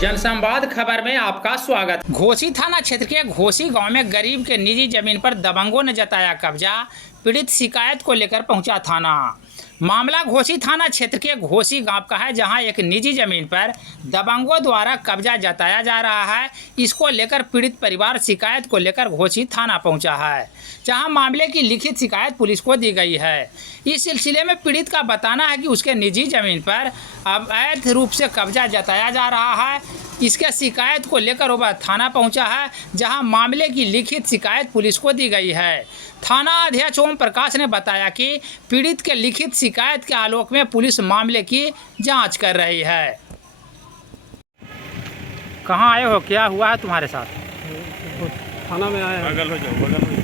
जनसंवाद खबर में आपका स्वागत। घोसी थाना क्षेत्र के घोसी गांव में गरीब के निजी जमीन पर दबंगों ने जताया कब्जा। पीड़ित शिकायत को लेकर पहुंचा थाना। मामला घोसी थाना क्षेत्र के घोसी गांव का है, जहां एक निजी जमीन पर दबंगों द्वारा कब्जा जताया जा रहा है। इसको लेकर पीड़ित परिवार शिकायत को लेकर घोसी थाना पहुंचा है, जहां मामले की लिखित शिकायत पुलिस को दी गई है। इस सिलसिले में पीड़ित का बताना है कि उसके निजी जमीन पर अवैध रूप से कब्जा जताया जा रहा है। इसके शिकायत को लेकर वह थाना पहुंचा है, जहां मामले की लिखित शिकायत पुलिस को दी गई है। थाना अध्यक्ष ओम प्रकाश ने बताया कि पीड़ित के लिखित शिकायत के आलोक में पुलिस मामले की जांच कर रही है। कहां आए हो, क्या हुआ है तुम्हारे साथ? थाना में आया है। बगल हो जाओ, बगल हो जाओ।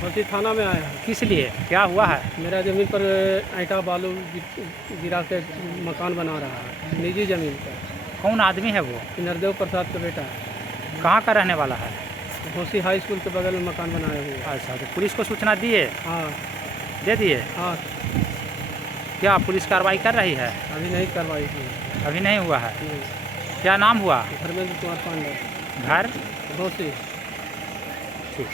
घोसी थाना में आया है। किस लिए, क्या हुआ है? मेरा ज़मीन पर ईंटा बालू गिरा के मकान बना रहा है, निजी ज़मीन पर। कौन आदमी है वो? नरदेव प्रसाद का बेटा है। कहाँ का रहने वाला है? घोसी हाई स्कूल के बगल में मकान बनाए हुए हैं। अच्छा, तो पुलिस को सूचना दिए? हाँ दे दिए? हाँ, क्या पुलिस कार्रवाई कर रही है? अभी नहीं कार्रवाई की। अभी नहीं हुआ है। नहीं। क्या नाम हुआ? धर्मेंद्र कुमार पांडे, घर? घोसी। ठीक।